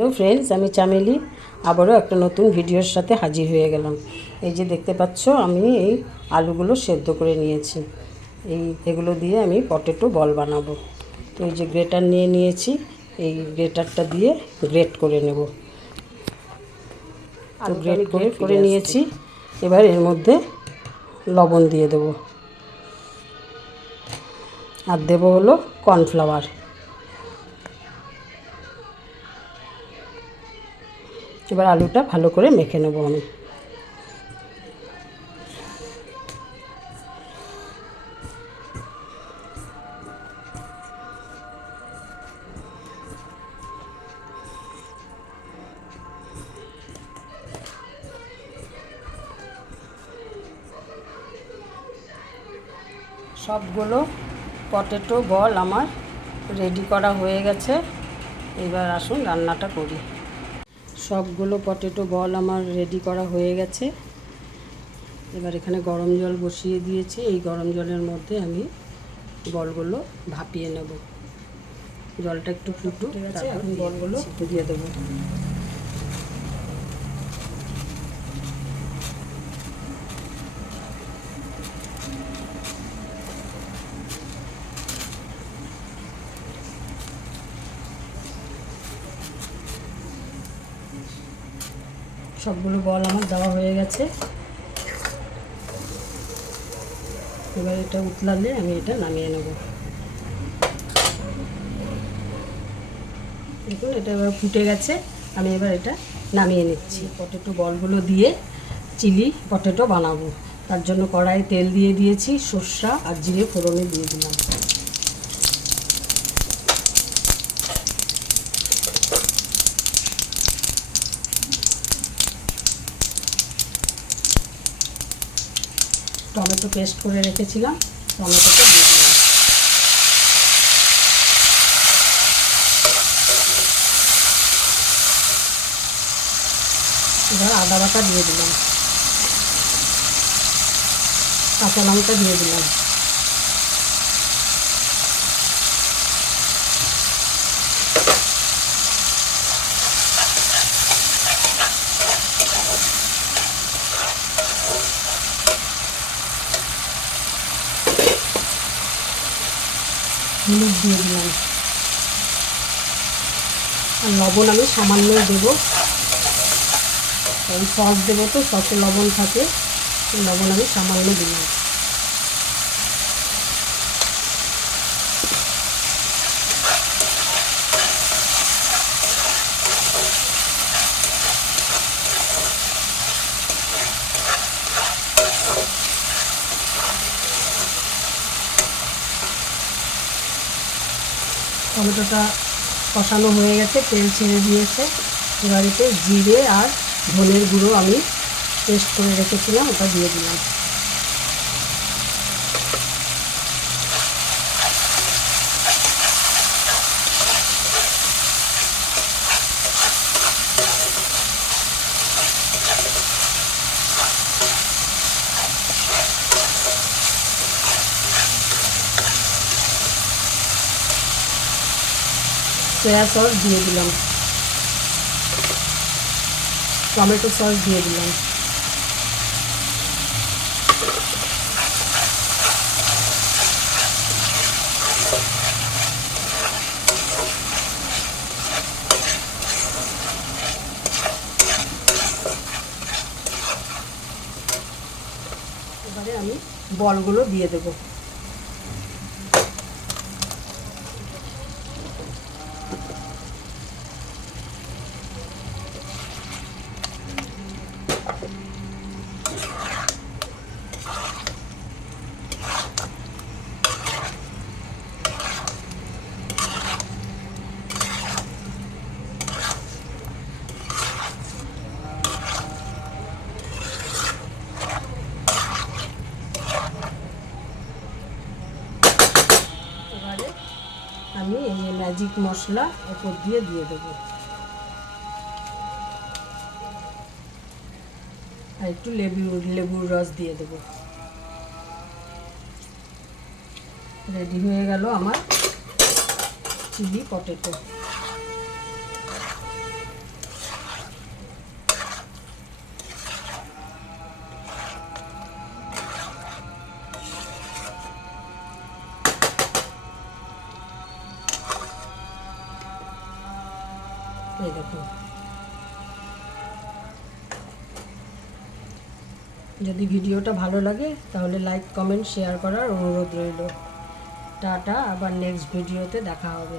Hello friends, আমি চামেলি আবারও একটা নতুন ভিডিওর সাথে হাজির হয়ে গেলাম। এই যে দেখতে পাচ্ছ, আমি এই আলুগুলো সেদ্ধ করে নিয়েছি। এগুলো দিয়ে আমি পটেটো বল বানাবো। তো এই যে গ্রেটার নিয়ে নিয়েছি, এই গ্রেটারটা দিয়ে গ্রেট করে নেব। তো গ্রেট করে নিয়েছি। এবার এর মধ্যে লবণ দিয়ে দেব, আর দেবো হলো কর্নফ্লাওয়ার। এবার আলুটা ভালো করে মেখে নেব আমি। সবগুলো পটেটো বল আমার রেডি করা হয়ে গেছে। এবার আসুন রান্নাটা করি। সবগুলো পটেটো বল আমার রেডি করা হয়ে গেছে। এবার এখানে গরম জল বসিয়ে দিয়েছি। এই গরম জলের মধ্যে আমি বলগুলো ভাপিয়ে নেব। জলটা একটু ফুটে গেছে, এখন বলগুলো দিয়ে দেবো। সবগুলো বল আমার দেওয়া হয়ে গেছে। এবার এটা উতলালে আমি এটা নামিয়ে নেব। দেখুন, এটা এবার ফুটে গেছে। আমি এবার এটা নামিয়ে নিচ্ছি। পটেটো বলগুলো দিয়ে চিলি পটেটো বানাবো। তার জন্য কড়াইয়ে তেল দিয়ে দিয়েছি, সর্ষা আর জিরে ফোড়নে দিয়ে দিলাম। টমেটো পেস্ট করে রেখেছিলাম, টমেটোটা দিয়ে দিলাম। এবার আদা বাটা দিয়ে দিলাম, কাঁচা লঙ্কা দিয়ে দিলাম। হলুদ দিয়ে দিলাম, আর লবণ আমি সামান্যই দেবো। এই সস দেবো, তো সসে লবণ থাকে, লবণ আমি সামান্য দিলাম। টমেটোটা কষানো হয়ে গেছে, তেল ছেড়ে দিয়েছে। এবার এতে জিরে আর ধনের গুঁড়ো আমি পেস্ট করে রেখেছিলাম, ওটা দিয়ে দিলাম। সয়া সস দিয়ে দিলাম, টমেটো সস দিয়ে দিলাম। এবারে আমি বলগুলো দিয়ে দেবো। আমি এই যে ম্যাজিক মশলা ওপর দিয়ে দেবো, আর একটু লেবুর রস দিয়ে দেবো। রেডি হয়ে গেল আমার চিলি পটেটো। এই দেখুন। যদি ভিডিওটা ভালো লাগে তাহলে লাইক কমেন্ট শেয়ার করার অনুরোধ রইল। টাটা, আবার নেক্সট ভিডিওতে দেখা হবে।